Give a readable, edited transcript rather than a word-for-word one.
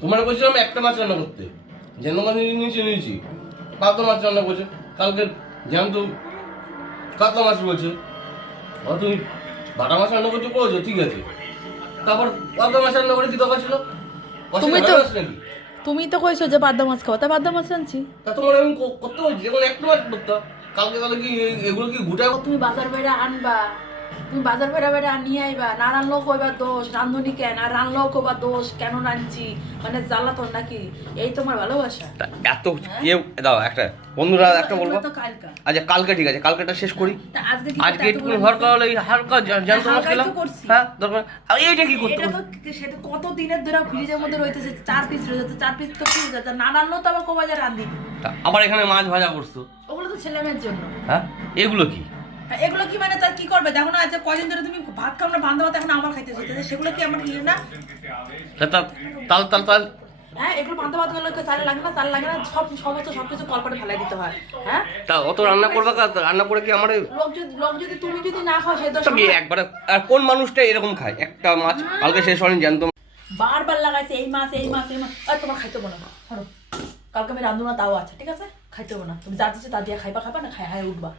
তোমার বলছিলাম একটা মাছ রান্না করতে, জ্যান্ত মাছ নিয়েছি, কাতলা মাছ রান্না করছে, কালকে জ্যান্ত কাতলা মাছ বলছে, তুমি বাটা মাছ রান্না করছো করেছো ঠিক আছে, তারপর কাতলা মাছ রান্না করে কি দরকার ছিল? তুমি তো কইছো যে পাদ্দা মাছ খাও, তা পাদ্দা মাছ রাঁধছি। তা তোমার আমি করতে বলছি যখন একটা মাছ করতাম, কালকে তাহলে কি এগুলো কি গোটায়? তুমি বাজার বেড়া আনবা, তুমি বাজার বেড়া নিয়ে আইবা, না রানলেও কইবা দোষ, রান্ধুনি কেন, আর রানলেও কইবা দোষ, কেন রাঁধছি, মানে জ্বালাতন নাকি? এই তোমার ভালোবাসা? এত কেউ দাও একটা বন্ধুরা একটা বলবো। কালকা আচ্ছা কালকে ঠিক আছে, কালকেটা শেষ করি। আজকে একটু হালকা হলে হালকা জ্যান্ত মাছ খেলাম, হ্যাঁ দরকার। আর এইটা কি করতে? এটা তো সেটা কত দিনের ধরে ফ্রিজের মধ্যে রইতেছে, 4 পিস রয়ে যাচ্ছে, 4 পিস তো ফ্রিজ যাচ্ছে, না রানলেও তো আবার কবা যা রান্ধি। আবার এখানে মাছ ভাজা করছো, ওগুলো তো ছেলেমেয়ের জন্য। হ্যাঁ এগুলো কি? এগুলো কি মানে তার কি করবে? দেখো না আজ কয়দিন ধরে তুমি ভাত খাও না, বান্ধব ভাত এখন আমার খাইতে চাইতেছে, সেগুলো কি আমার কি না? তাল তাল তাল হ্যাঁ এগুলো বান্ধব ভাত গুলো চাল লাগে না, চাল লাগে না, সবকিছু কলপাটে ফেলাই দিতে হয়। হ্যাঁ তা অত রান্না করবা, রান্না করে কি আমার লোক যদি তুমি যদি না খাও সেই দোষ একবারে। আর কোন মানুষটা এরকম খায় একটা মাছ কালকে শেষ হয়নি জ্যান্ত? বারবার লাগাইছে এই মাছ এই মাছ এই মাছ, আর তোমার খাইতে বলো না, ধরো কালকে আমি রান্ধবো না তাও আছে, ঠিক আছে খাইতে বলো না, তুমি যা দিচ্ছে তা দিয়ে খাইবা না খাই উঠবা।